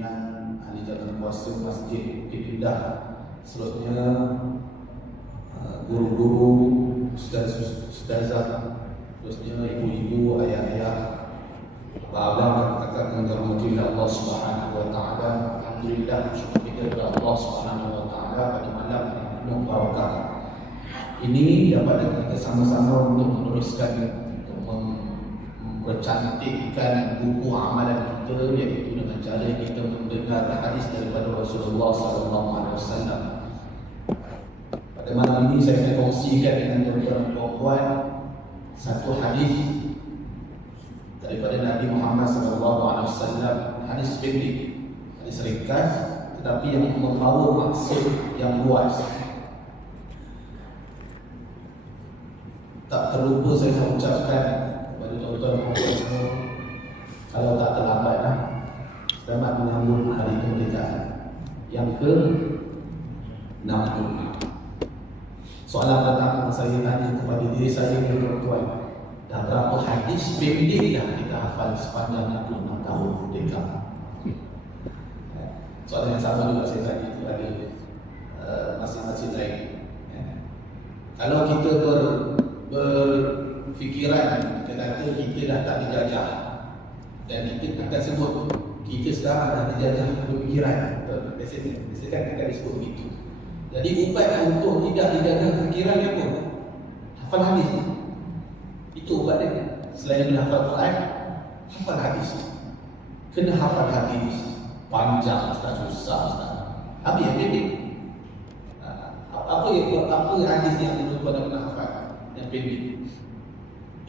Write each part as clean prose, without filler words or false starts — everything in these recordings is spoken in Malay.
pimpinan ahli jalan kuasa masjid dipindah. Seterusnya guru-guru, ustazah, terusnya ibu-ibu, ayah-ayah, abang-abang, kakak yang dirahmati oleh Allah Subhanahu wa taala. Alhamdulillah, syukur kita kepada Allah Subhanahu wa taala pada malam yang penuh barakah ini dapat kita sama-sama untuk meneruskan, mempercantikkan buku amalan kita, iaitu dengan cara kita mendengar hadis daripada Rasulullah SAW. Pada malam ini saya akan kongsikan dengan tuan-tuan dan puan satu hadis daripada Nabi Muhammad SAW. Hadis pendek, hadis ringkas, tetapi yang membawa maksud yang luas. Tak terlupa saya ucapkan kepada tuan-tuan dan puan semua, kalau tak terlambat selamat menyambut hari kemerdekaan yang ke-60. Soalan pertama saya tanya kepada diri saya dan tuan-tuan, dah berapa hadis pendek dah kita hafal sepanjang 66 tahun merdeka? Soalan yang sama juga saya tanya kepada masing-masing lain. Kalau kita berfikiran, kita kata kita dah tak dijajah, dan kita akan sebut kita sekarang dah dijajah berfikiran. Biasanya kan kita disebut begitu. Jadi ubat untuk tidak dijajah fikiran ni apa? Hafal hadis. Itu ubat dia. Selain menghafal Quran, hafal hadis. Kena hafal hadis. Panjang, susah. Habis yang pendek. Apa hadis yang tuan-tuan kena hafal? Yang pendek.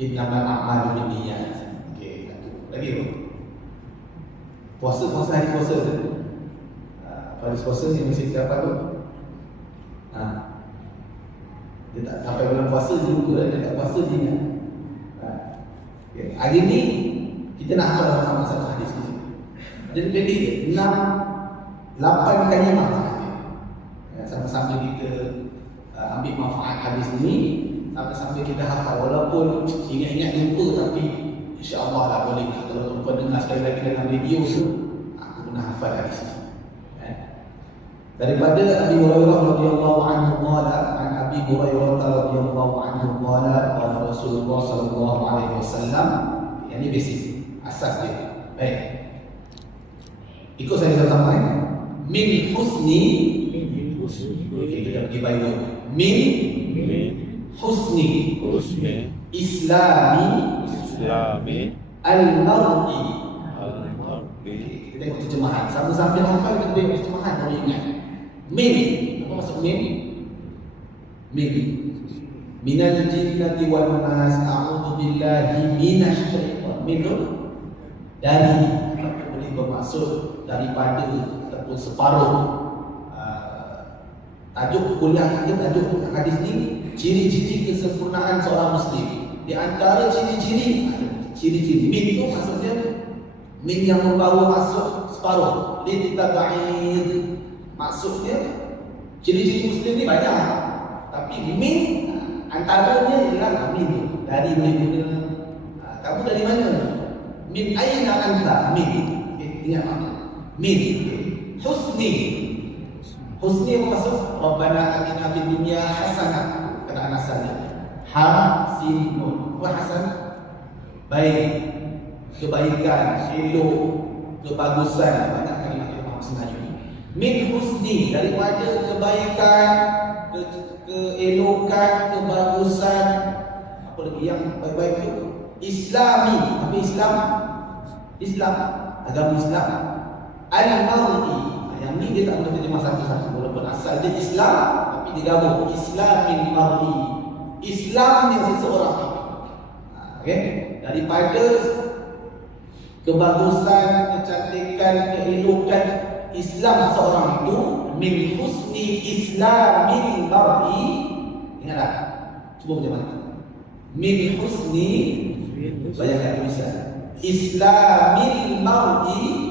Innamal a'malu binniyat. Okey, satu. Lagi apa? Puasa hari puasa tu. Hari puasa ni mesti kita hafal tu. Dia tak sampai bulan puasa dia lupa, dia tak puasa dia ingat. Okay. Hari ni kita nak hafal sama-sama satu hadis ni. Dia pendek 8 kalimah sahaja. Sama-sama kita ambil manfaat hadis ni, sambil kita hafal, walaupun ingat-ingat lupa, tapi insya-Allah lah boleh. Kalau tuan-tuan dengar sekali lagi dengan radio tu, aku pernah hafal hadis ni. Daripada Abi Hurairah radhiyallahu anhu qala, an Abi Hurairah radhiyallahu anhu qala, qala Rasulullah sallallahu alaihi wasallam. Yang ni basic, asas dia. Baik. Ikut saya sama-sama. Min husni, kita dah pergi baik. Min husni islami al-mar'i. Kita tengok terjemahan. Sambil hafal kita tengok terjemahan baru ingat. Min, apa maksud min? Min minal jinnati wal nas, a'udzu billahi minasy syaitan. Min dari, boleh bermaksud daripada ataupun separuh. Tajuk kuliah kita, tajuk hadis ni, ciri-ciri kesempurnaan seorang muslim. Di antara ciri-ciri min itu maksudnya min yang membawa maksud separuh. Litab'id, maksudnya ciri-ciri muslim ni banyak, tapi min antaranya ialah min dari mana. Kamu dari mana? Min aina anta? Min. Ingat apa? Min. Husni. Husni apa maksud? Rabbana atina fid dunya hasanah. Kata asalnya hasinun. Apa hasanah? Baik, kebaikan, elok, kebagusan. Banyak kalimat dalam bahasa Melayu. Min husni, daripada kebaikan, keelokan, kebagusan. Apa lagi yang baik-baik itu? Islami. Apa Islam? Islam, agama Islam. Al-mar'i, yang ni dia tak boleh terjemah satu-satu, walaupun asal dia Islam, tapi dia gabung Islamin mar'i, Islam yang seseorang. Okey, daripada kebagusan, kecantikan, keelokan Islam seorang itu, min husni islamil mar'i. Ingatlah, cuba baca mana? Min husni, bayangkan tulisan islamil mar'i.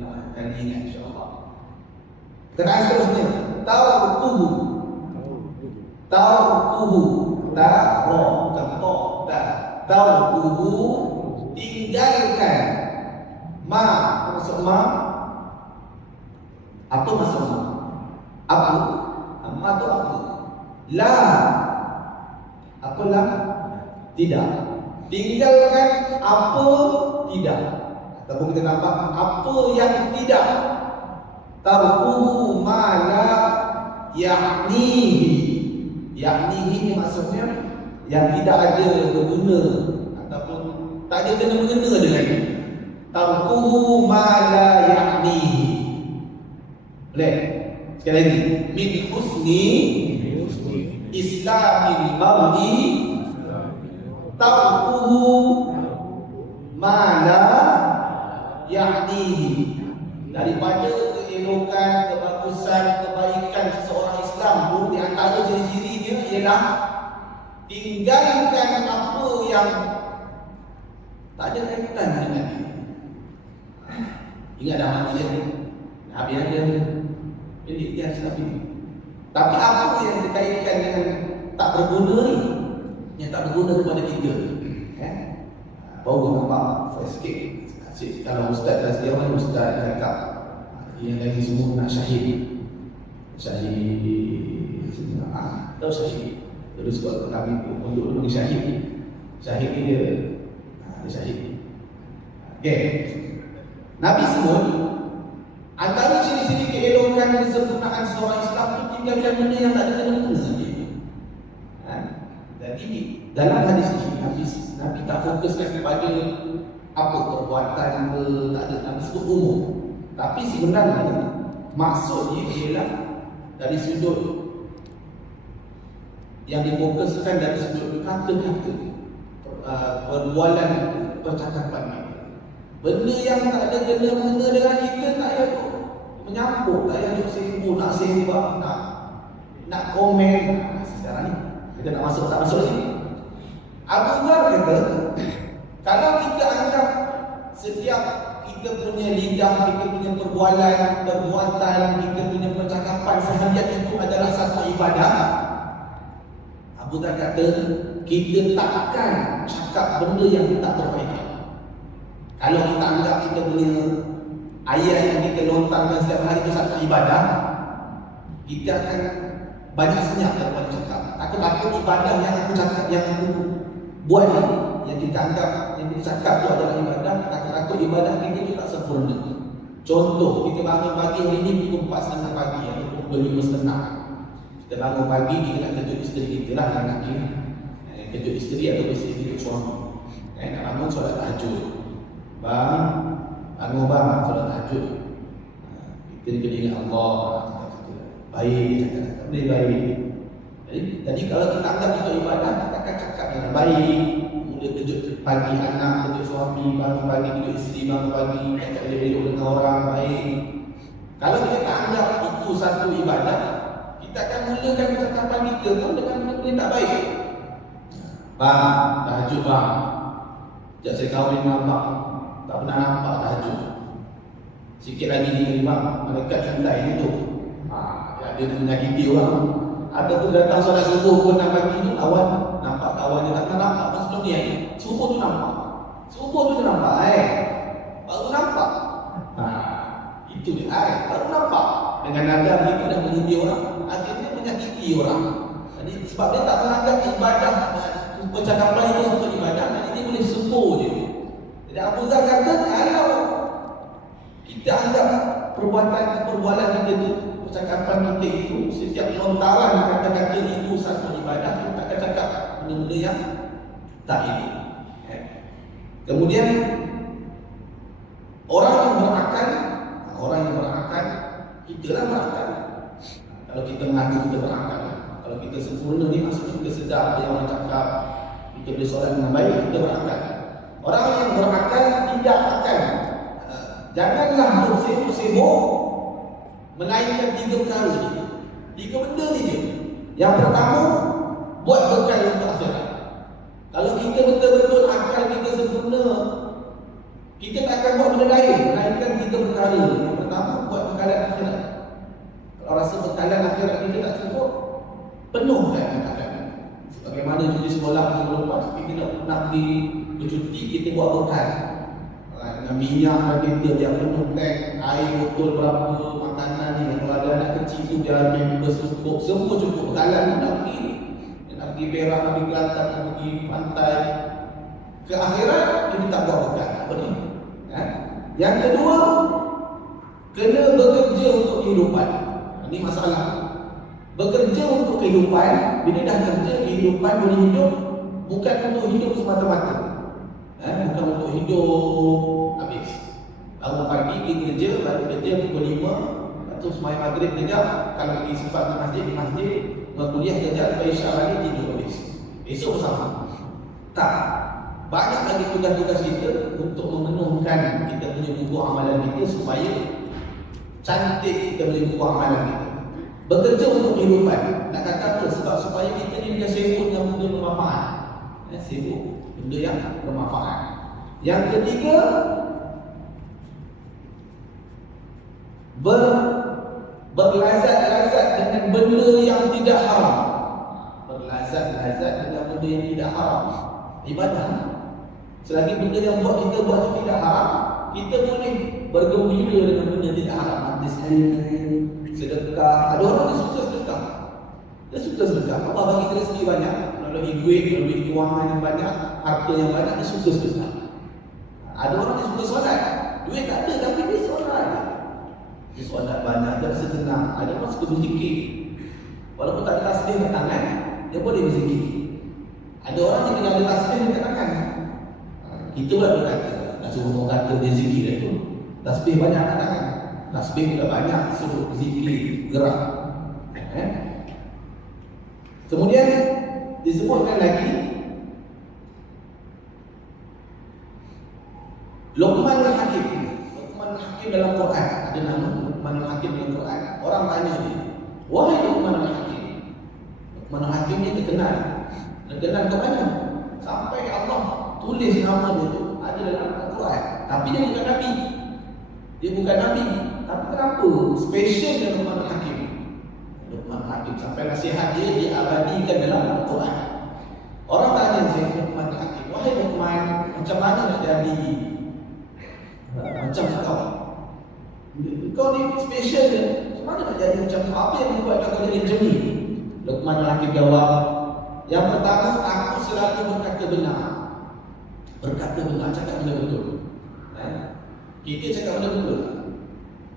Akan ingat insya-Allah. Kenaan seterusnya, tauquhu. Tauquhu, tinggalkan Ma, apa maksud ma? Apa maksud ma? Apa? Ma itu apa? La. Apa la? Tidak. Tinggalkan apa tidak. Ataupun kita nampak apa yang tidak. Tarkuhu ma la ya'nihi. Ya'nihi ni maksudnya yang tidak ada berguna ataupun tak ada kena-mengena dengan dia. Tarkuhu ma la ya'nihi. Boleh? Sekali lagi. Min husni islamil mar'i tarkuhu ma la ya'nihi. Daripada keelokan, kebagusan, kebaikan seseorang Islam tu, di antara ciri-ciri dia ialah tinggalkan apa yang tak ada kaitan dengan dia. Ingat dah mati dia, Nabi ada jadi dia Islam ini. Tapi apa yang dikaitkan dengan tak berguna ni, yang tak berguna kepada kita, baru nampak first kick. Kalau ustaz dah sedia mana ustaz dah cakap yang lagi semua nak syahid. Syahid tahu syahid. Terus kalau kami untuk dengan syahid. Syahid ni dia syahid. Okey. Nabi sebut antara ciri-ciri keelokan kesempurnaan seorang Islam itu tinggalkan benda yang tak ada kena-mengena dia. Jadi dalam hadis ini Nabi tak fokuskan kepada apa perbuatan ke, tak ada, Nabi sebut umum. Tapi sebenarnya maksudnya ialah dari sudut yang difokuskan dari sudut kata-kata, perbualan, percakapan kita. Benda yang tak ada kena-mengena dengan kita tak payah menyambut, tak payah sibuk nak sembah, nak komen. Sekarang ni kita nak masuk tak masuk sini. Abu Dhar kata, kalau kita anggap setiap kita punya lidah, kita punya perbuatan, kita punya percakapan seharian itu adalah satu ibadah, Abu Dhar kata, kita takkan cakap benda yang tak berfaedah. Kalau kita anggap kita punya ayat yang kita lontarkan setiap hari itu satu ibadah, kita akan banyak senyap dalam cakap. Aku takut ibadah yang aku cakap, yang aku buat ni, yang kita anggap, yang kita cakap tu adalah ibadah, takut ibadah kita tu tak sempurna. Contoh, kita bangun pagi hari ni pukul 4.30 pagi atau pukul 5.30. Kita bangun pagi, kita nak kejut isteri kita lah, yang nak kejut isteri atau isteri kejut suami. Nak bangun solat tahajud. Bang, bangun bang, solat tahajud. Kita kena ingat Allah. Baik, cakap-cakap boleh baik. Jadi kalau kita anggap itu ibadah, kita akan cakap dengan baik. Mula kejut pagi anak, kejut suami, bangun pagi kejut isteri, bangun pagi cakap elok-elok dengan orang, baik. Kalau kita tak anggap itu satu ibadah, kita akan mulakan percakapan kita pun dengan benda yang tak baik. Bang, tahajud bang. Sejak saya kahwin dengan abang, tak pernah nampak tahajud. Sikit lagi ni bang, malaikat cintai itu. Dia menyakiti orang. Ada tu datang solat subuh pun nak pagi tu awal nampak kawan dia tak pernah nampak pas sebelum ni. Subuh tu nampak. Subuh tu nampak baru nampak. Itu dia baru nampak. Dengan nada itu dah mengundi orang, akhirnya menyakiti orang. Jadi sebab dia tak menganggap ibadah, percakapan itu satu ibadah, jadi dia boleh sebut je. Jadi Abu Dhar kata, kalau kita anggap perbualan kita tu, percakapan kita itu, setiap lontaran kata-kata itu satu ibadah, kita akan cakap benda-benda yang tak ini. Kemudian orang yang berakal, kita lah berakal. Kalau kita mengaku kita berakal, kalau kita sempurna ni maksudnya kita sedar apa yang orang cakap, kita boleh solat dengan baik, kita berakal. Orang yang berakal tidak akan, janganlah bersibuk melainkan 3 perkara ni. 3 benda ni je. Yang pertama, buat bekal untuk akhirat. Kalau kita betul-betul akal kita sempurna, kita tak akan buat benda lain melainkan 3 perkara ni. Yang pertama, buat bekalan akhirat. Kalau rasa bekalan akhirat kita tak cukup, penuhkan bekalan. Sebagaimana cuti sekolah kita lepas, kita nak pergi bercuti, kita buat bekal. minyak bagi dia penuh tank, air botol berapa, makanan ni, kalau ada anak kecil tu dia ambil bersukup, semua cukup bekalan nak pergi Perak, nak pergi Kelantan, nak pergi pantai. Ke akhirat kita tak buat bekal. Apa ni? Yang kedua, kena bekerja untuk kehidupan. Ini masalah. Bekerja untuk kehidupan, bila dah kerja kehidupan boleh hidup, bukan untuk hidup semata-mata. Bukan untuk hidup habis. Bangun pagi pergi kerja, baru kerja pukul 5, lepas tu sembahyang maghrib kejap, kalau pergi sempat di masjid, kuliah kejap, lepas isyak balik tidur habis. Esok bersama. Tak. Banyak lagi tugas-tugas kita untuk memenuhkan kita punya buku amalan kita supaya cantik kita punya buku amalan kita. Bekerja untuk kehidupan. Nak kata apa? Sebab supaya kita ni dia sibuk dengan benda bermanfaat. Sibuk benda yang bermanfaat. Yang ketiga, berlazat-lazat dengan benda yang tidak haram. Berlazat-lazat dengan benda yang tidak haram. Ibadah. Selagi benda yang kita buat itu tidak haram, kita boleh bergembira dengan benda tidak haram. Hadis sedekah. Ada orang yang suka sedekah. Dia suka sedekah. Allah bagi kita rezeki banyak, melalui duit, melalui kewangan yang banyak, harta yang banyak, dia suka sedekah. Ada orang yang suka solat. Duit tak ada tapi dia solat. Dia solat banyak, dia rasa tenang. Ada orang suka berzikir. Walaupun tak ada tasbih kat tangan, dia boleh berzikir. Ada orang yang tinggal ada tasbih kat tangan. Kita pula berkata, nak suruh orang kata dia zikir dah tu. Tasbih banyak kat tangan. Tasbih pula banyak, suruh zikir, gerak. Kemudian disebutkan lagi Luqman al-Hakim. Luqman al-Hakim dalam Quran. Ada nama Luqman al-Hakim dalam Quran. Orang tanya dia, wahai Luqman al-Hakim. Luqman al-Hakim ni terkenal. Terkenal ke mana? Sampai Allah tulis nama dia tu ada dalam Al-Quran. Tapi dia bukan Nabi. Dia bukan Nabi. Tapi kenapa? Special dengan Luqman al-Hakim. Luqman al-Hakim sampai nasihat dia diabadikan dalam Al-Quran. Orang tanya saya Luqman al-Hakim, wahai Luqman, macam mana nak jadi macam kau? Kau ni special dia. Macam mana nak jadi macam kau? Apa yang membuat kau jadi macam ni? Luqman al-Hakim jawab, yang pertama, aku selalu berkata benar. Berkata benar, cakap benda betul. Kita cakap benda betul.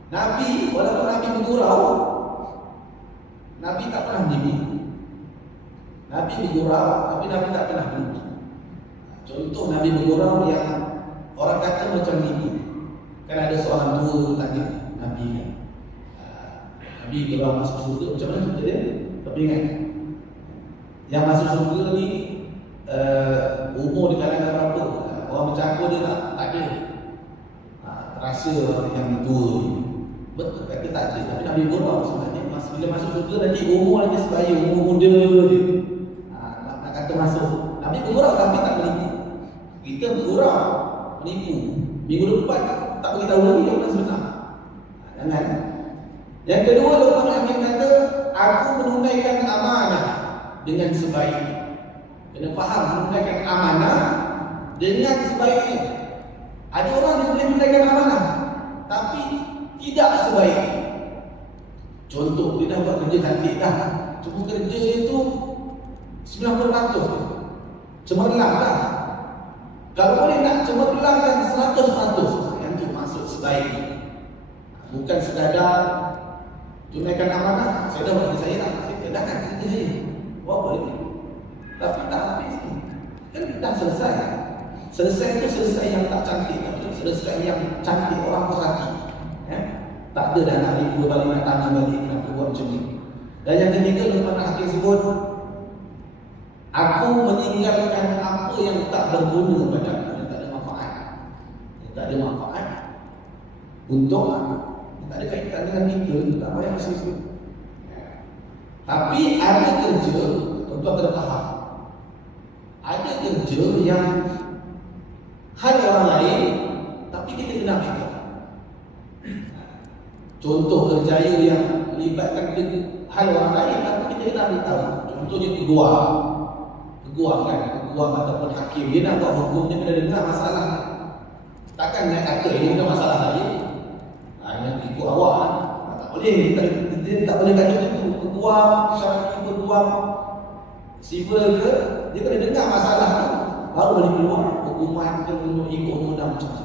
Nabi, walaupun Nabi bergurau, Nabi tak pernah menipu. Nabi bergurau, tapi Nabi tak pernah menipu. Contoh Nabi bergurau yang orang kata macam menipu. Kan ada seorang tua tanya Nabi kan, Nabi kalau masuk surga macam mana cerita dia? Tapi ingat, yang masuk surga ni umur di kalangan berapa? Orang bercampur dia tak ada. Rasa yang tua ni. Betul kata tak ada. Tapi Nabi bergurau sebenarnya bila masuk surga nanti umur lagi sebaya, umur muda je. Nak kata masuk. Nabi bergurau tapi tak menipu. Kita bergurau, menipu. Minggu depan tak beritahu lagi yang sebenar. Jangan. Yang kedua, Luqman al-Hakim kata, aku menunaikan amanah dengan sebaik. Kena faham, menunaikan amanah dengan sebaiknya. Ada orang yang boleh menunaikan amanah tapi tidak sebaik. Contoh, dia dah buat kerja cantik dah, cuma kerja itu 90% cemerlang lah. Kalau boleh nak cemerlang dan 100%, yang itu maksud sebaik. Bukan sekadar tunaikan amanah, saya dah buat kerja saya lah, saya tiadakan kerja saya, buat apa lagi? Tapi tak habis ni, kan dah selesai. Selesai itu selesai yang tak cantik, selesai yang cantik orang puas hati. Tak ada dah nak review balik, nak tanya balik, nak buat macam ni. Dan yang ketiga, Luqman al-Hakim sebut, aku meninggalkan apa yang tak berguna pada aku, yang tak ada manfaat. Yang tak ada manfaat untuk aku, yang tak ada kaitan dengan kita, tak payah masuk itu. Tapi ada kerja, tuan-tuan kena faham, ada kerja yang hal orang lain tapi kita kena ambil. Contoh kerjaya yang melibatkan hal orang lain tapi kita kena ambil tahu. Contohnya peguam kan, peguam ataupun hakim, dia nak buat hukum, dia kena dengar masalah. Takkan nak kata ini bukan masalah saya. Yang ikut awak tak boleh. Dia tak boleh kata itu. Peguam, syar'i peguam sivil ke, dia kena dengar masalah tu baru boleh keluar hukuman ke untuk ikut undang macam tu.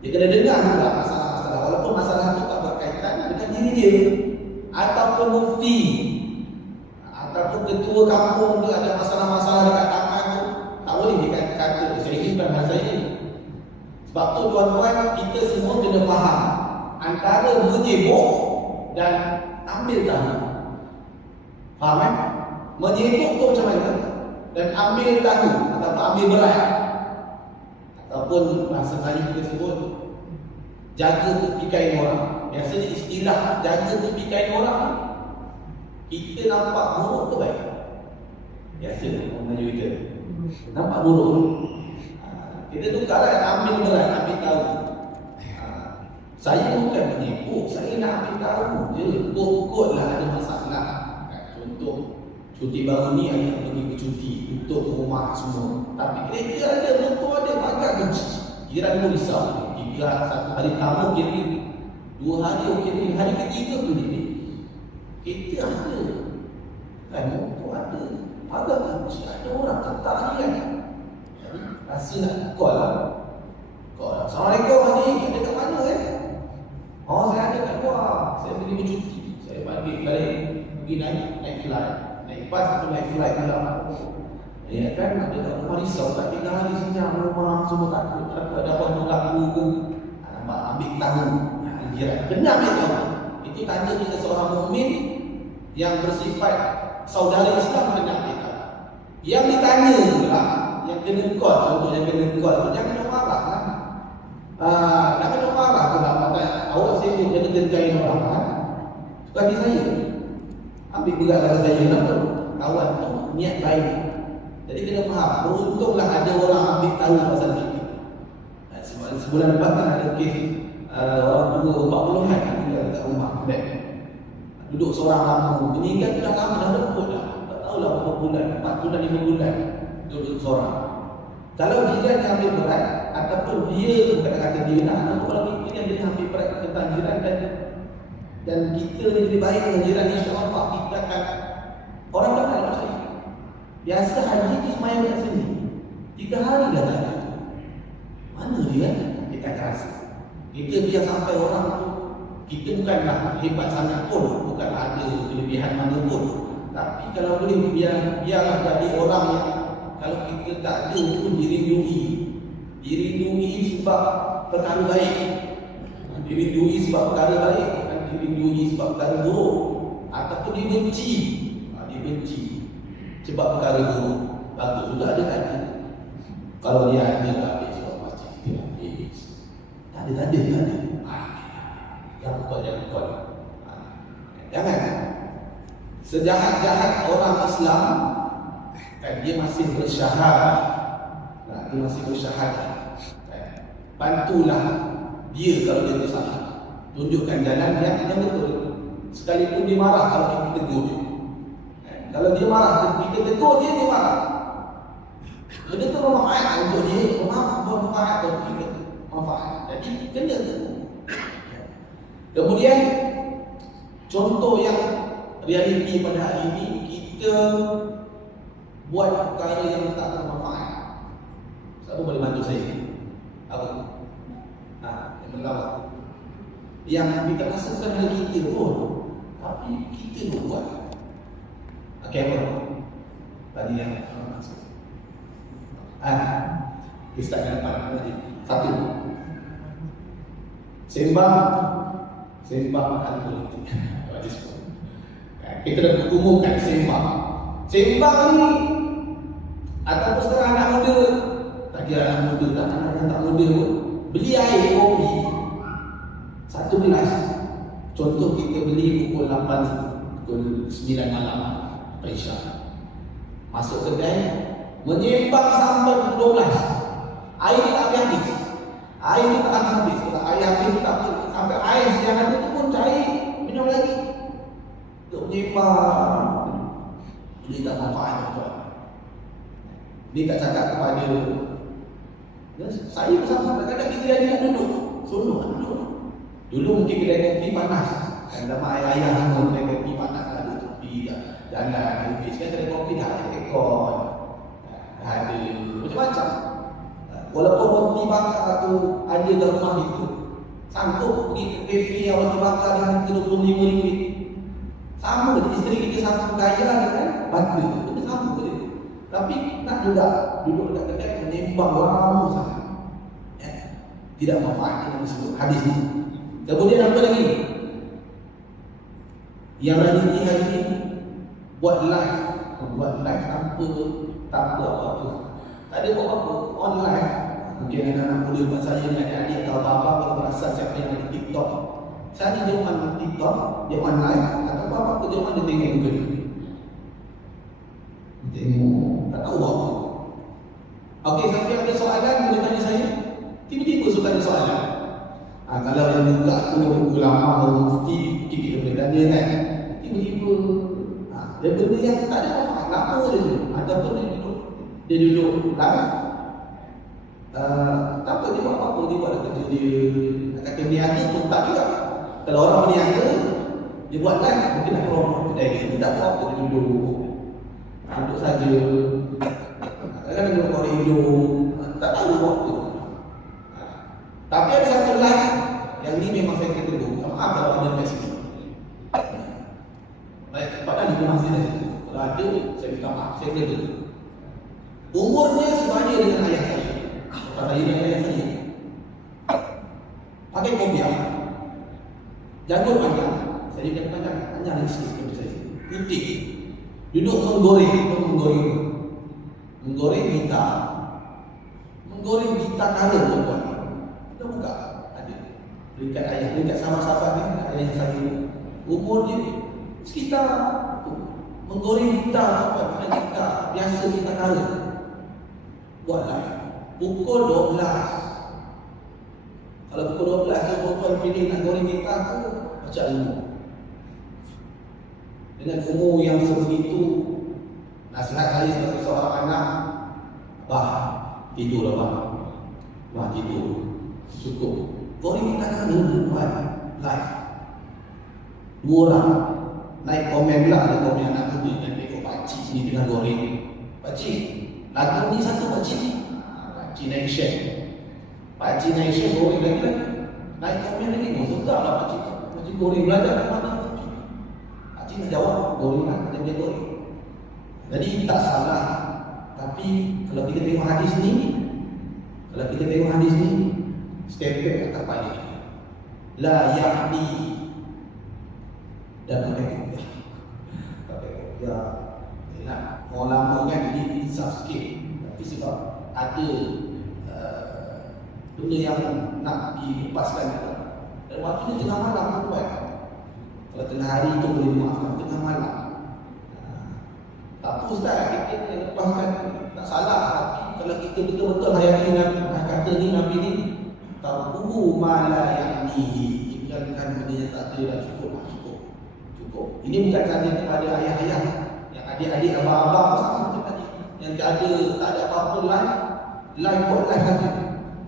Dia kena dengar juga masalah-masalah, walaupun masalah tu tak berkaitan dengan diri dia, ataupun mufti, ataupun ketua kampung tu ada masalah-masalah dekat tangan tu, tak boleh dia kata saya ini bukan hal saya. Sebab tu tuan-tuan, kita semua kena faham antara menyibuk dan ambil tahu. Faham kan? Menyibuk tu macam mana? Dan ambil tahu ataupun ambil berat, ataupun bahasa Melayu kita sebut jaga tepi kain orang. Biasanya istilah jaga tepi kain orang, kita nampak buruk ke baik? Biasa orang Melayu kita nampak buruk. Kita tukarlah ambil berat, ambil tahu. Saya bukan menyibuk, saya nak ambil tahu je. Kot-kotlah ada masalah. Contoh cuti baru ni ada pergi ke cuti, tutup rumah semua. Tapi kereta ada, motor ada, pagar kunci. Jiran pun risau. Kira satu hari pertama kira, 2 hari kira, hari ketiga tu dia. Kereta ada, kan, motor ada, pagar kunci. Ada orang tetap ni kan. Rasa nak call lah. Assalamualaikum Haji, kita kat mana kan? Oh, saya ada kat luar. Saya pergi bercuti. Saya balik pergi naik flight. Naik bas atau naik flight pula. Ya kan, ada kat rumah risau. Tak 3 hari senyap rumah, semua takut. Takut ada apa menggak buku. Nampak ambil tahu. Jiran. Kena ambil tahu. Itu tanda kita seorang mukmin yang bersifat saudara Islam, kena ambil tahu. Yang ditanya pula, yang kena call, contoh yang kena call tu, jangan kena marah kan? Nak kena marah pula, awak sibuk kena terkain orang kan? Bagi saya, ambil berat pada saya, kenapa? Kawan tu niat baik. Jadi kena faham, beruntunglah ada orang ambil tahu pasal kita. Sebulan lepas kan ada kes orang tua 40-an tinggal dekat rumah, duduk seorang lama, meninggal tu dah lama, dah lembut dah. Tak tahulah berapa bulan, 4 bulan, 5 bulan duduk seorang. Kalau jiran yang ambil berat, ataupun dia tu kata-kata dia nak, ataupun kalau kita yang dia ambil berat tentang jiran, dan kita ni lebih baik dengan jiran, insyaAllah kita akan orang bakal macam ni. Biasa haji tu semayang kat sini 3 hari dah tak ada. Mana dia? Kita akan rasa. Kita biar sampai orang tu, kita bukanlah hebat sangat pun, bukan ada kelebihan mana pun, tapi kalau boleh biarlah jadi orang yang kalau kita tak ada pun dirindungi sebab perkara baik, dirindungi sebab perkara baik, bukan dirindungi sebab perkara buruk, ataupun dibenci sebab perkara buruk. Bagus juga ada kata kalau dia ada tak habis sebab masjid dia habis, tak ada jangan kau jangan. Sejahat-jahat orang Islam kan, dia masih bersyahadah. Bantulah dia kalau dia tersalah, tunjukkan jalan yang betul. Sekalipun dia marah kalau kita tegur dia. Kalau dia marah, kita tegur dia marah. Benda tu bermanfaat untuk dia, bermanfaat untuk kita, manfaat. Jadi kena tegur. Kemudian contoh yang realiti pada hari ini, kita buat perkara yang tak bermanfaat. Siapa boleh bantu saya? Apa? Yang pertama, yang kita rasakan hari kita pun, tapi kita buat. Okey, apa? Tadi yang maksud. Kita tak dapat lagi. 1. Sembang politik. Kita dah berumumkan sembang ni ataupun sekarang anak muda, tak kira anak muda tak, anak yang tak muda pun, beli air kopi 1 gelas. Contoh kita beli pukul 8, pukul 9 malam atau Isya, masuk kedai, menyembang sampai pukul 12. Air ni tak habis. Air ni tak habis. Kalau air habis tak habis, sampai air yang ada tu pun cair, minum lagi. Untuk menyembang, ini tak manfaat tuan. Ini tak cakap kepada Saya bersama kadang-kadang kita jadi nak duduk. Seronok nak duduk. Dulu mungkin kedai kopi panas. Kan lama ayah semua kedai kopi panas ada tepi jalan habis. Kan kedai kopi dah ada aircon. Dah ada macam-macam. Walaupun roti bakar tu ada dalam rumah itu, sanggup pergi ke kafe yang roti bakar dengan RM25. Sama je, isteri kita sama kaya dengan batu. Itu sama je. Tapi nak juga duduk dekat kedai menembak lama sangat. Tidak manfaat kita sebut hadis ni. Kemudian apa lagi? Yang radikal hari ini buat live tanpa apa-apa. Tak ada apa-apa online. Mungkin anak-anak muda buat saya ni adik-adik atau apa-apa kalau perasan siapa yang ada TikTok. Saya dia on TikTok, dia on live atau apa-apa dia on dia tengok juga ni. Tengok, tak tahu apa. Okey, siapa yang ada soalan boleh tanya saya. Tiba-tiba suka ada soalan. Kalau yang buka tu ulama atau mufti, kita boleh tanya kan. Tiba-tiba dia benda yang tak ada apa-apa, kenapa dia ataupun dia duduk live. Tak apa dia buat apa-apa, dia buat kerja dia. Kata berniaga pun tak juga. Kalau orang berniaga, dia buat live, mungkin nak promote kedai dia. Dia tak buat apa, dia duduk saja. Kadang-kadang duduk koridor, tak tahu dia buat apa. Tapi ada satu live yang ni memang saya kata dulu. Maaf kalau ada kat sini. Baik, padahal di masjid dah situ. Kalau ada, saya minta maaf, saya kata. Umurnya sebanding dengan ayah saya. Bukan saya dengan ayah saya. Pakai kopiah. Janggut panjang. Saya kata panjang lagi sikit kepada saya. Putih. Duduk menggoreng gitar. Menggoreng gitar kara tuan-tuan. Kita buka. Ada. Dekat ayah. Dekat sama sahabat ni. Ayah saya. Umur dia sekitar menggoreng gitar. Pakai gitar. Biasa gitar kara. Buat live. Pukul 12. Kalau pukul 12 tu perempuan pilih nak goreng gitar tu macam ilmu. Dengan umur yang sebegitu, nasihat saya sebagai seorang anak, tidurlah tidur. Cukup. Goreng gitar kan buat live. 2 orang naik komen pula, ada komen anak tu dia tengok pakcik sini tengah goreng. Pakcik, lagu ni satu pakcik ni. Pakcik naik share. Pakcik naik share goreng lagi lah. Naik komen lagi, sedap lah pakcik. Pakcik goreng belajar kat mana? Pakcik nak jawab, goreng lah, dia goreng. Jadi tak salah. Tapi kalau kita tengok hadis ni, step back atas balik. La ya'ni dan pakai kopiah. Orang lama kan jadi insaf sikit. Tapi sebab ada benda yang nak dilepaskan. Dan waktu ni tengah malam aku buat. Kalau tengah hari tu boleh dimaafkan, tengah malam. Tak apa ustaz, kita lepaskan. Tak salah. Tapi kalau kita betul-betul hayati kata ni Nabi ni, taquhu ma la ya'nihi. Tinggalkan benda yang tak ada dah cukup. Ini bukan saja kepada ayah-ayah, yang adik-adik, abang-abang sama macam tadi. Yang tak ada apa-apa buat live saja.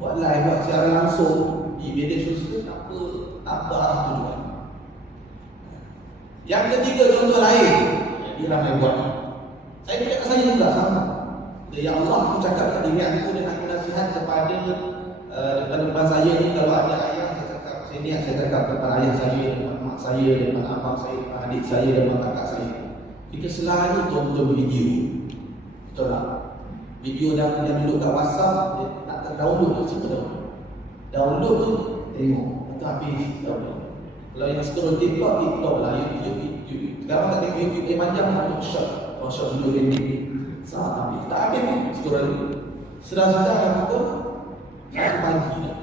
Buat siaran langsung di media sosial, tak apa arah tujuan. Yang ketiga contoh lain, dia ramai buat. Saya cakap saya juga sama. Ya Allah, aku cakap kat diri aku dan aku nasihat kepada depan saya ni, kalau ada ayah, saya cakap depan ayah saya, depan mak saya, depan abang saya, depan adik saya, depan kakak saya. Kita selalu tonton video. Betul tak? Video yang duduk kat WhatsApp, dia nak download tu, siapa download tu, tengok. Atau habis download. Kalau yang scroll TikTok lah, YouTube. Sekarang tak tengok YouTube panjang lah, short video ini. Sangat habis. Tak habis pun, scroll. Sudah-sudah dah pukul, pagi dah.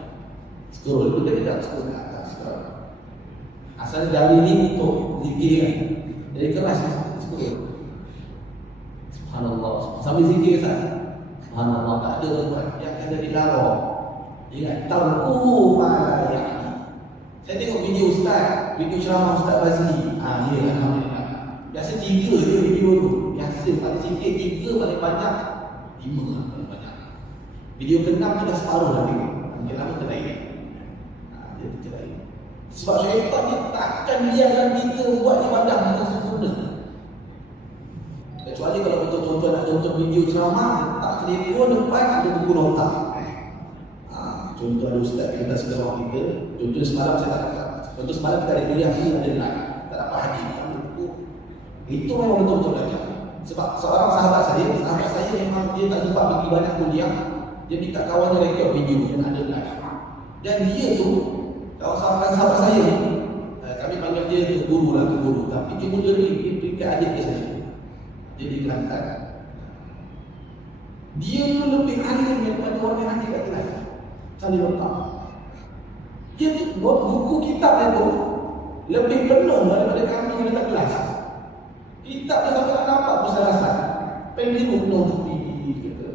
Scroll, kita tidak scroll ke atas. Asal dari ni untuk zikir kan. Dari keras scroll. Subhanallah. Sambil zikir saja. Subhanallah, tak ada tuan yang ada dilarang. Ingat, tahu malah yang ini. Saya tengok video ustaz, video ceramah Ustaz Bazli. Ya, alhamdulillah. Biasa 3 je video tu. Biasa paling sikit 3, paling banyak 5 lah paling banyak. Video ke-6 tu dah separuh dah tengok. Mungkin lama terlain. Dia terlain. Sebab syaitan dia takkan biarkan kita buat ibadah dengan sempurna. Kecuali kalau betul-betul nak tonton video ceramah, tak telefon depan ada buku nota. Contoh ada ustaz kita sedang kita. Contoh semalam saya tak dapat. Contoh semalam kita ada kuliah ni ada live. Tak dapat hadir. Itu memang betul-betul belajar. Sebab seorang sahabat saya memang dia tak sempat pergi banyak kuliah. Dia minta kawannya rekod video yang ada live. Dan dia tu, kalau sahabat saya ni, kami panggil dia guru lah, guru. Tapi dia mula dia peringkat adik dia saja. Dia di Kelantan. Dia tu lebih alim daripada orang yang hadir kat kelas. Kali letak. Dia tu buku kitab dia tu lebih penuh daripada kami yang datang kelas. Kitab dia sampai tak nampak persalasan. Pen dia penuh tepi kata.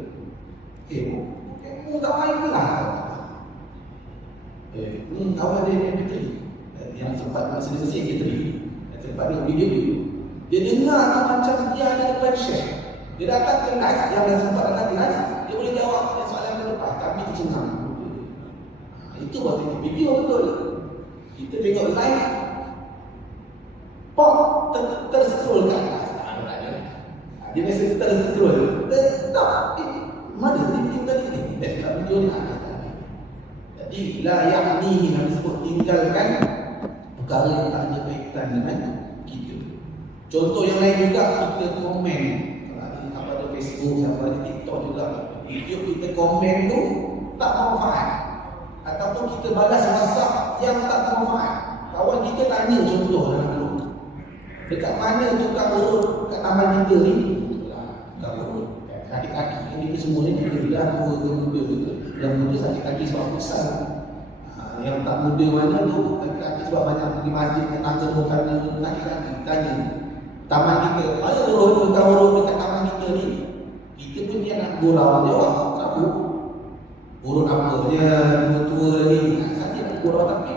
Kamu tak main kelas. Ni kawan dia MP3 yang sempat masa dia MP3. Sempat dia video. Dia dengar macam dia ada depan share. Dia datang kelas, yang dah sempat datang kelas, dia boleh jawab soalan yang lepas. Kami tercengang. Itu buat tengok video betul. Kita tengok live, pop terscroll ke atas. Dia biasa terscroll. Tak, mana video tadi ni? Tak video ni atas. Jadi la yakni yang disebut tinggalkan perkara yang tak ada kaitan dengan kita. Contoh yang lain juga, kita komen. Apa ada Facebook, apa ada TikTok juga. Video kita komen tu tak manfaat. Ataupun kita balas WhatsApp yang tak manfaat. Kawan kita tanya contoh dalam grup. Dekat mana tukang urut kat taman kita ni? Tukang urut. Kaki-kaki yang kita semua ni dah tua ke muda ke. Yang muda sakit kaki sebab pusat. Yang tak muda mana tu kaki-kaki sebab banyak pergi masjid, tangga bukan kaki-kaki. Tanya taman kita, ada urut dekat taman kita ni. Kita pun dia nak gurau, jawab siapa? Urut apa dia tua lagi. Saja nak gurau tapi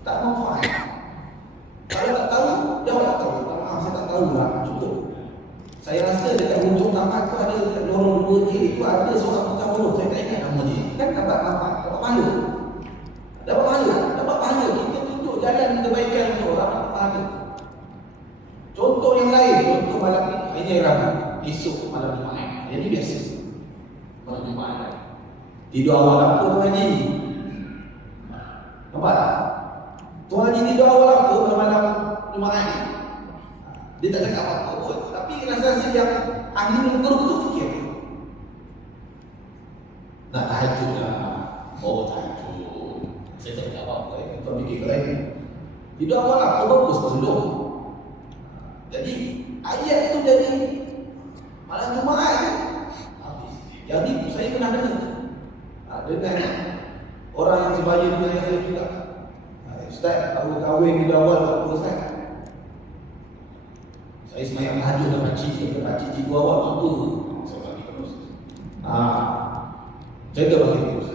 tak manfaat. Kalau tak tahu, jawab tak tahu. Saya tak tahu lah, cukup. Saya rasa dekat hujung taman tu ada dekat lorong 2A tu ada seorang tukang urut. Saya tak ingat nama dia. Kan dapat manfaat, dapat pahala. Dapat pahala. Kita tunjuk jalan kebaikan untuk orang, dapat pahala. Contoh yang lain, contoh malam ni, ini Rabu, esok malam Jumaat. Jadi biasa. Malam Jumaat. Tidur awal apa Tuan Haji? Nampak tak? Tuan Haji tidur awal apa malam Jumaat ni? Dia tak cakap apa-apa pun. Tapi rasa yang ahli betul-betul fikir. Nak tahajud lah. Oh tahajud. Saya tak cakap apa-apa. Tuan fikir ke lain. Tidur awal apa bagus sebelum. Jadi ayat itu jadi malam Jumaat habis. Jadi saya pernah dengar dengan orang yang sebaya dengan saya juga. Ustaz, tahu kahwin di awal apa Ustaz? Saya semayang tahajud dengan pakcik cikgu awak itu. Saya bagi terus. Jaga bagi terus.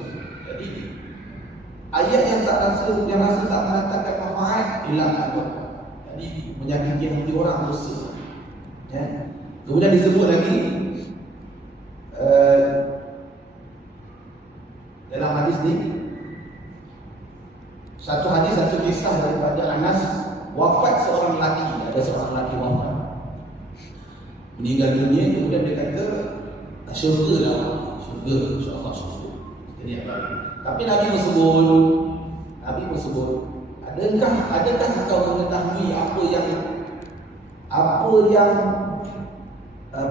Jadi ayat yang rasa tak mendatangkan manfaat hilang apa. Jadi menyakiti hati orang dosa. Ya. Kemudian disebut lagi dalam hadis ni satu kisah daripada Anas, wafat seorang lelaki, ada seorang lelaki wafat. Meninggal dunia, kemudian dia kata syurga lah, syurga, insya-Allah syurga. Jadi apa? Tapi Nabi bersebut, adakah engkau mengetahui apa yang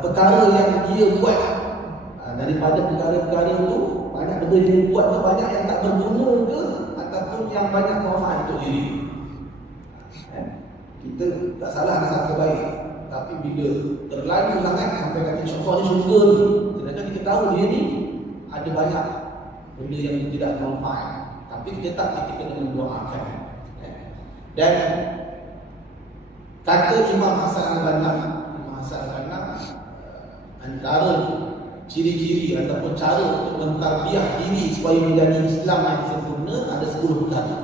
perkara yang dia buat daripada perkara-perkara itu, banyak benda yang dia buat tu banyak yang tak berguna ke ataupun yang banyak manfaat untuk diri. Kita tak salah nak sangka baik, tapi bila terlalu sangat sampai kata insya-Allah ni syurga ni, sedangkan kita tahu dia ni ada banyak benda yang tidak manfaat, tapi kita kena mendoakan. Dan kata Imam Hasan Al-Banna, antara ciri-ciri ataupun cara untuk mentarbiah diri supaya menjadi Islam yang sempurna ada 10 perkara.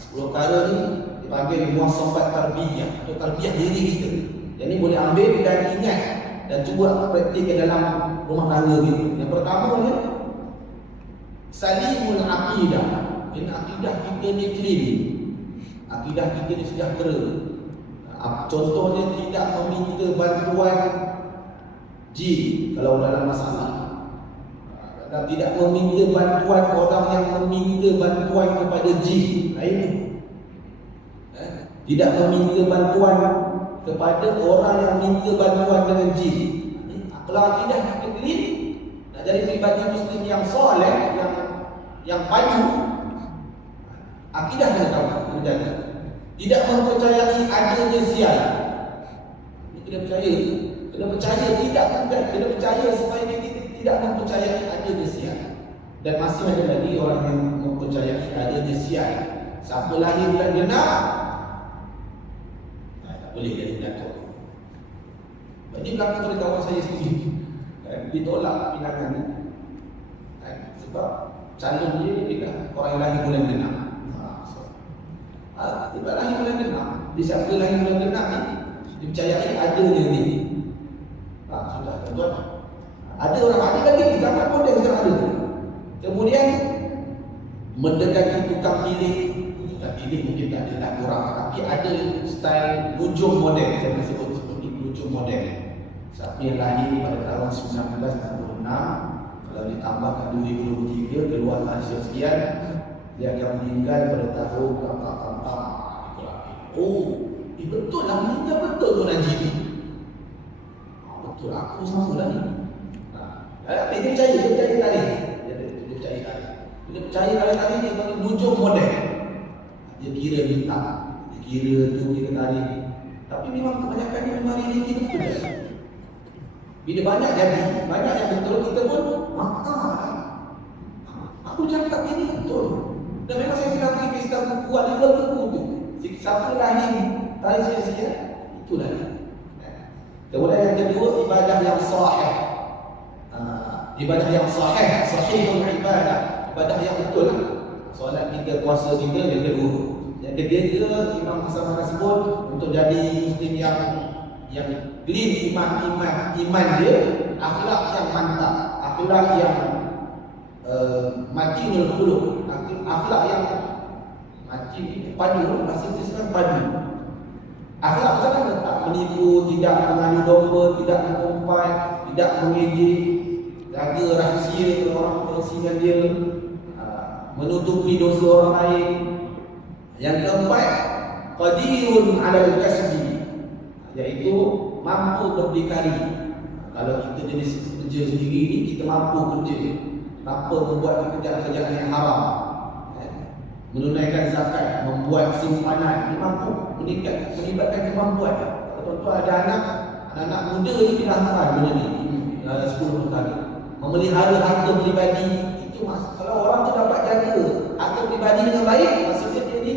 10 perkara ni dipanggil muasafat tarbiyah atau tarbiah diri kita. Jadi boleh ambil dan ingat dan cuba praktikkan dalam rumah tangga kita. Yang pertama ni salimul aqidah. Ini akidah kita ni clean. Akidah kita ni sejahtera. Contohnya tidak meminta bantuan jin kalau dalam masalah. Dan tidak meminta bantuan orang yang meminta bantuan kepada jin. Lain. Tidak meminta bantuan kepada orang yang minta bantuan dengan jin. Kalau akidah kita clean, nak jadi pribadi muslim yang soleh, yang padu, akidah yang tahu menjaga. Tidak mempercayai adanya sial. Ini kena percaya. Kena percaya tidak bukan. Kena percaya supaya kita tidak mempercayai adanya sial. Dan masih ada lagi orang yang mempercayai adanya sial. Siapa lahir bulan genap, tak boleh jadi datuk. Ini berlaku pada kawan saya sendiri. Ditolak pinangan ni. Sebab calon dia orang yang lahir bulan genap. Tiba lahir bulan genap. Dia siapa lahir bulan genap ni, dia percayai adanya ni. Sudah tuan-tuan. Ada orang ada lagi di zaman moden sekarang ada. Kemudian mendekati tukang pilih. Tukang pilih mungkin tak ada, tak kurang. Tapi ada style hujung moden. Saya sebut seperti hujung moden. Siapa yang lahir pada tahun 1966, kalau ditambahkan 2023 keluar hasil sekian, dia akan meninggal pada tahun berapa. Oh, betul lah meninggal betul tu Najib. Betul aku sama lah ni. Tapi dia percaya tadi. Dia percaya tadi. Dia percaya tadi dia bagi hujung model. Dia kira bintang, dia kira tu kira tadi. Tapi memang kebanyakan ni memang realiti betul. Bila banyak jadi, banyak yang betul kita pun aku cakap ini betul. Dan memang saya kena pergi pesta buku, ada dua buku tu. Siapa lahir tadi saya sikit, itulah dia. Kemudian yang kedua, ibadah yang sahih. Ibadah yang sahih, sahihul ibadah. Ibadah yang betul. Solat kita, puasa kita, yang kedua. Yang ketiga, Imam Hasan Ma'ruf sebut untuk jadi muslim yang clean iman dia, akhlak yang mantap, akhlak yang matinul khuluq, akhlak yang mati padu, bahasa Inggeris kan padu. Akhlak kita kan tak menipu, tidak mengadu domba, tidak mengumpat, tidak mengejek, jaga rahsia orang kongsikan dia, menutupi dosa orang lain. Yang keempat, qadirun 'alal kasbi, iaitu mampu berdikari. Kalau kita jenis kerja sendiri ni, kita mampu kerja tanpa membuat pekerjaan-pekerjaan yang haram, menunaikan zakat, membuat simpanan, dia mampu melibatkan kemampuan. Kalau tuan-tuan ada anak muda ni kena hafal benda ni 10 perkara. Memelihara harta peribadi itu kalau orang tu dapat jaga harta peribadi dengan baik, maksudnya dia ni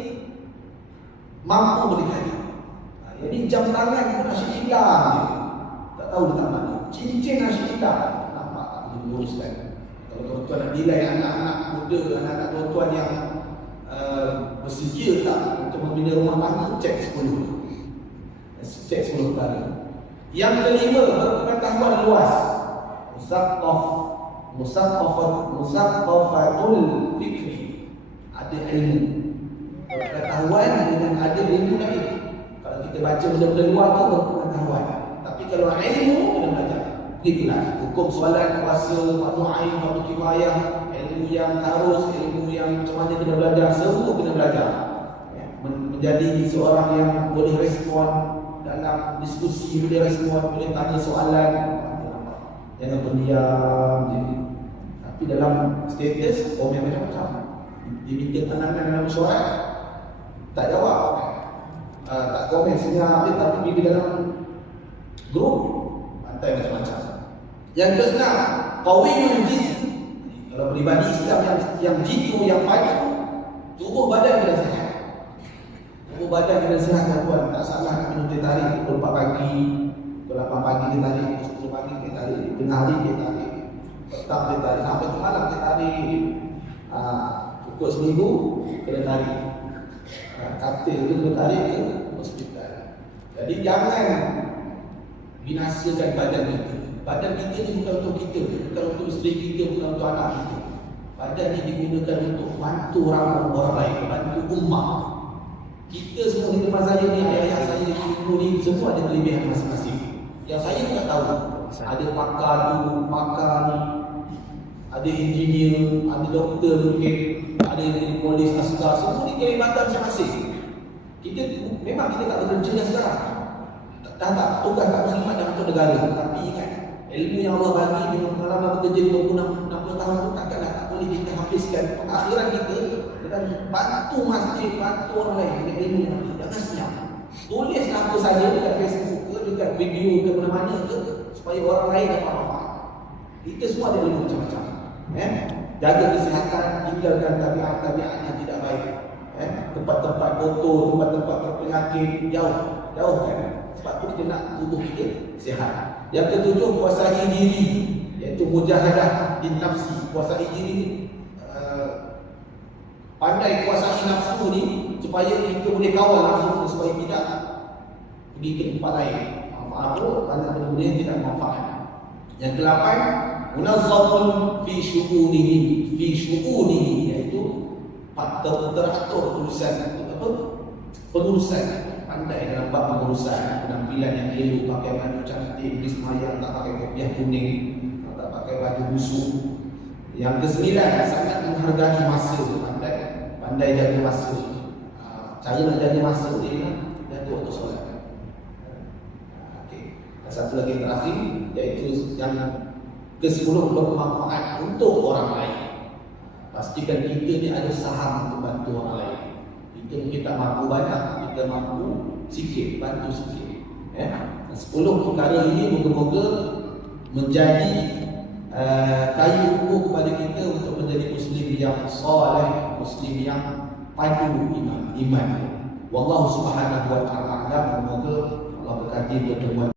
mampu berdikari. Jadi jam tangan pun asyik hilang dia. Tak tahu letak mana. Cincin asyik hilang. Nampak tak boleh menguruskan. Kalau tuan-tuan nak nilai anak-anak muda, anak-anak tuan-tuan yang bersedia tak untuk membina rumah tangga, cek 10. Cek 10 kali. Yang kelima, pengetahuan luas. Musaqqafatul fikri. Ada ilmu. Pengetahuan dengan ada ilmu lagi. Kalau kita baca benda-benda luar tu berpengetahuan. Tapi kalau ilmu, kena belajar. Itulah hukum solat, puasa, fardu ain, fardu kifayah, ilmu yang harus, ilmu yang macam mana kena belajar, semua kena belajar. Menjadi seorang yang boleh respon dalam diskusi, boleh respon, boleh tanya soalan. Jangan berdiam je. Tapi dalam status, orang yang macam-macam. Diminta tenangan dalam mesyuarat, tak jawab, tak komen senyap dia, tapi bila dalam grup, pantai macam-macam. Yang keenam, qawiyul jism. Kalau peribadi Islam yang jitu, yang padu, tubuh badan kena sihat. Tubuh badan kena sihat, tuan-tuan. Tak salah nak minum teh tarik pukul 4 pagi, pukul 8 pagi dia tarik, pukul 10 pagi dia tarik, tengah hari dia tarik, petang dia tarik, sampai ke malam dia tarik. Pukul seminggu kena tarik. Katil tu kena tarik ke hospital. Jadi jangan binasakan badan kita. Badan kita ni bukan untuk kita, bukan untuk isteri kita, bukan untuk anak kita. Badan ni digunakan untuk bantu orang lain, bantu ummah. Kita semua di tempat saya ni, ayah-ayah saya di Kuala ni, semua ada kelebihan masing-masing. Yang saya tak tahu, ada pakar tu, pakar ni, ada engineer, ada doktor mungkin, ada polis, askar, semua ni kelibatan masing-masing. Kita memang kita tak bekerja sekarang. Tak tugas tak bersifat dalam untuk negara. Tapi ingat, ilmu yang Allah bagi dengan pengalaman bekerja 60 tahun tu takkanlah tak boleh kita habiskan akhirat kita dengan bantu masjid, bantu orang lain dengan ilmu yang ada. Jangan senyap. Tulis apa saja dekat Facebook ke, dekat video ke mana-mana ke, supaya orang lain dapat manfaat. Kita semua ada ilmu macam-macam. Jaga kesihatan, tinggalkan tabiat-tabiat yang tidak baik. Tempat-tempat kotor, tempat-tempat berpenyakit, jauhkan. Sebab tu kita nak tubuh kita sihat. Yang ketujuh, kuasai diri, iaitu mujahadah di nafsi. Kuasai diri, pandai kuasai nafsu ni supaya kita boleh kawal nafsu supaya tidak pergi ke tempat lain. Apa? Banyak benda yang tidak manfaat. Yang ke-8, munazzamun fi syu'unihi, iaitu teratur urusan pengurusan, pandai dalam bab pengurusan, penampilan yang elok, pakai baju cantik, pergi sembahyang tak pakai kopiah kuning, tak pakai baju busuk. Yang ke-9, sangat menghargai masa, pandai jaga masa. Cara nak jaga masa dia jaga waktu solat. Okey. Dan satu lagi yang terakhir, iaitu yang ke-10, bermanfaat untuk orang lain. Pastikan kita ni ada saham untuk bantu orang lain. Kita mungkin tak mampu banyak, kita mampu sikit, bantu sikit. 10 perkara ini moga-moga menjadi kayu ukur kepada kita untuk menjadi Muslim yang soleh, Muslim yang padu iman. Wallahu subhanahu wa ta'ala a'lam. Semoga Allah berkati pertemuan